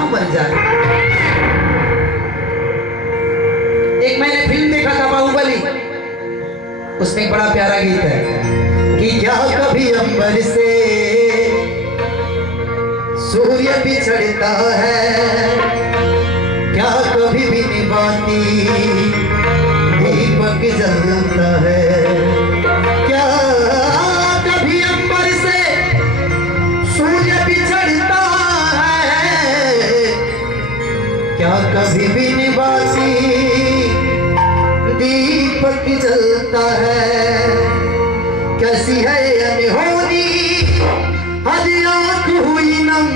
ना मर जाए। एक मैंने फिल्म देखा था बाहुबली, उसमें एक बड़ा प्यारा गीत है कि क्या कभी अंबर से सूर्य बिछड़ता है, क्या कभी भी निभाती दीपक जलता है, क्या कभी अंबर से सूर्य बिछड़ता है, क्या कभी भी निभाती दीपक जलता है। कैसी है अनहोनी हर आँख हुई नम,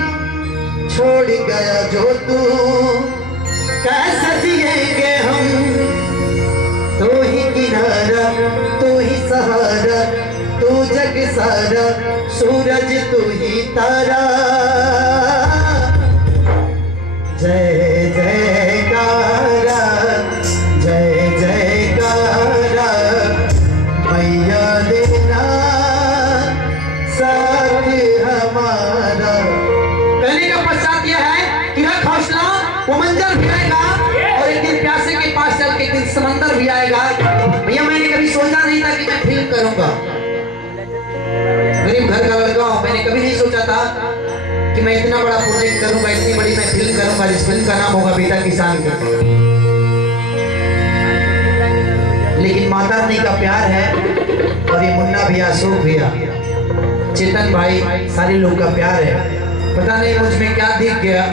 छोड़ गया जो तू कैसे जिएंगे हम, तू ही किनारा तू ही सहारा तू जग सारा, सूरज तू ही तारा। जय जयकारा जय जयकारा, मैया देना साथ हमारा। कहने का पश्चात यह है कि रख हौसला, वो मंजर भी आएगा और एक दिन प्यासे के पास चल के एक दिन समंदर भी आएगा। भैया मैंने कभी सोचा नहीं था कि मैं फिल्म करूंगा, गरीब घर का लड़का हूं, मैंने कभी नहीं सोचा था कि मैं इतना बड़ा प्रोजेक्ट करूंगा, इतनी बड़ी मैं फिल्म करूंगा जिस फिल्म का नाम होगा बेटा किसान के। लेकिन माता रानी का प्यार है और ये मुन्ना भैया, अशोक भैया, चेतन भाई, सारे लोग का प्यार है। पता नहीं मुझ में क्या दिख गया,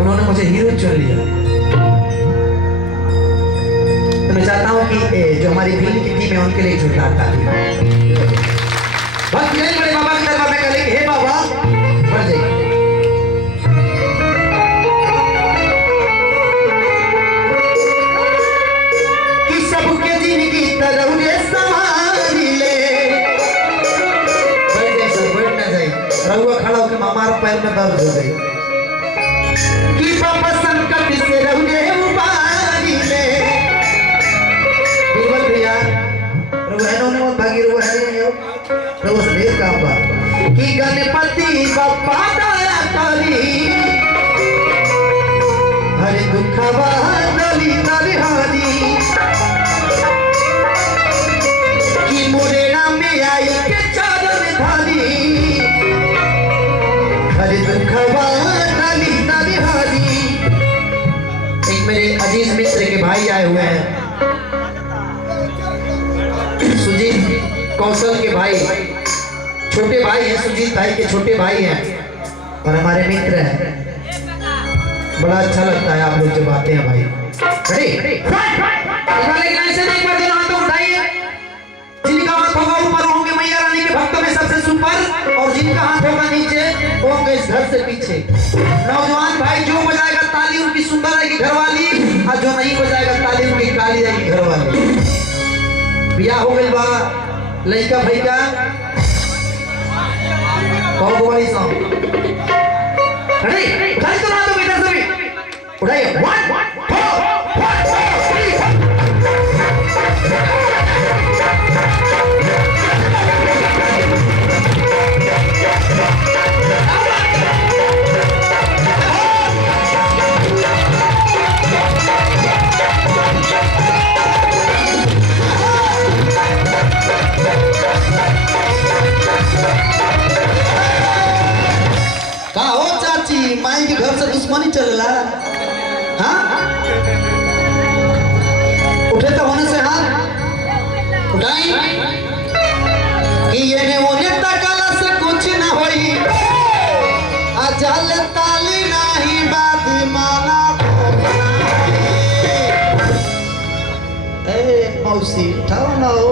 उन्होंने मुझे हीरो चुन लिया। तो मैं चाहता हूँ कि जो हमारी फिल्म की टीम है उनके लिए झुकाता बस यही बड़े बाबा की तरफ में कहेंगे, हे बाबा बढ़ जाइए। खड़ा होकर हमारा पैर में दर्द हो गई कि पापा संकट से रहुए उबारी ले। बीरबल भैया रोहनो ने वो भागी रोहनो रोज देर का बा कि गणपति बापा दया करी, हरे दुखवा दली दलहारी, कि मुरेना में आई के चरण धारी, हरे दुखवा दली दलहारी। एक मेरे अजीज मित्र के भाई आए हुए हैं, सुजीत कौशल के भाई, छोटे भाई हैं, सुजीत भाई के छोटे भाई हैं और हमारे मित्र हैं। बड़ा अच्छा लगता है आप लोग जब आते हैं भाई। लेकिन ऐसे नहीं कर देना, हाथ उठाइए। जिनका हाथ होगा ऊपर होंगे मैया रानी के भक्तों में सबसे सुपर, और जिनका हाथ होगा नीचे होंगे इस घर से पीछे। नौजवान भाई जो बजाएगा ताली उनकी सुंदर रहेगी घरवाली, और जो नहीं बजाएगा ताली उनकी काली रहेगी घरवाली। ब्याह हो गई बा लड़का भाई का बहुत बड़ी सॉन्ग रेडी खाली तो ना तो बेटा सभी उठाइए 1 माई के घर से दुश्मनी चलला। हाँ उठे तो होने से हाथ उठाई कि ये ने ओने तकला से कुछ ना होई, अजल ताली नहीं बात माना। ए मौसी उठाओ ना हो